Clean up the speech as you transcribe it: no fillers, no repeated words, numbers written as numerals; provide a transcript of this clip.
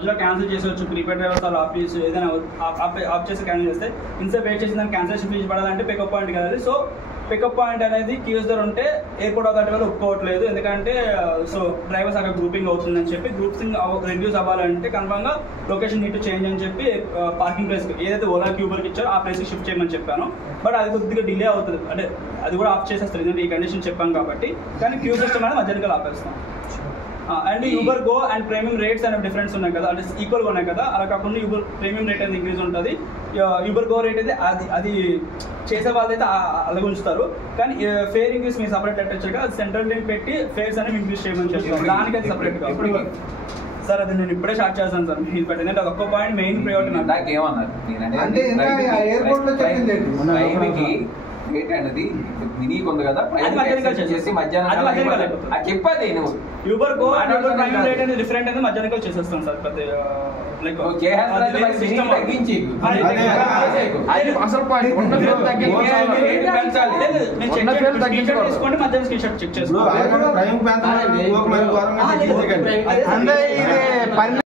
మధ్యలో cancel చేసేవచ్చు. Prepaid drivers వాళ్ళు of చేసి ఏదైనా ఆఫ్ చేసి క్యాన్సిల్ చేస్తే ఇన్సెప్ వెయిట్ చేసి దాన్ని క్యాన్సిలేషన్ ఫీజు పడాలంటే పికప్ పాయింట్ కదా. సో పికప్ పాయింట్ అనేది క్యూస్ దగ్గర ఉంటే ఎయిర్పోర్ట్ అథారిటీ వాళ్ళు ఒప్పుకోవట్లేదు. ఎందుకంటే సో డ్రైవర్స్ అక్కడ గ్రూపింగ్ అవుతుందని చెప్పి గ్రూప్సింగ్ రిడ్యూస్ అవ్వాలంటే కన్ఫర్మ్గా లొకేషన్ నీట్ చేంజ్ అని చెప్పి పార్కింగ్ ప్లేస్ ఏదైతే ఓలా క్యూబర్కి ఇచ్చారో ఆ ప్లేస్కి షిఫ్ట్ చేయమని చెప్పాను. బట్ అది కొద్దిగా డిలే అవుతుంది, అంటే అది కూడా ఆఫ్ చేసేస్తారు ఎందుకంటే ఈ కండిషన్ చెప్పాం కాబట్టి. కానీ క్యూ సిస్టమ్ అనేది మధ్యాహ్నం ఆపేస్తాం. And Uber go and premium rates అనేవి డిఫరెన్స్ ఉన్నాయి కదా, అంటే ఈక్వల్గా ఉన్నాయి కదా. అలా కాకుండా యూబర్ ప్రీమియం రేట్ అనేది ఇంక్రీజ్ ఉంటుంది. యూబర్ గో రేట్ అయితే అది చేసే వాళ్ళైతే అలాగే ఉంచుతారు. కానీ ఫేర్ ఇంక్రీజ్ మీరు సపరేట్ పెట్టచ్చాక అది సెంట్రల్ లింక్ పెట్టి ఫేర్స్ అనేవి ఇంక్రీజ్ చేయమని చెప్తారు. దానికి అది సపరేట్గా సార్ అది నేను ఇప్పుడే స్టార్ట్ చేస్తాను సార్. మీరు పెట్టిందంటే అది ఒక్క పాయింట్ మెయిన్ ప్రయారిటీ నాకు. ఏమన్నారు అనేది నీకు ఉంది కదా చేసి మధ్యాహ్నం చెప్పాలి నువ్వు యూబర్ గో రేట్ అనేది డిఫరెంట్ అనేది మధ్యాహ్నం చేసేస్తాను సార్. తగ్గించి తీసుకోండి మధ్యాహ్నం స్క్రీన్ షాట్ చెక్ చేసుకోండి.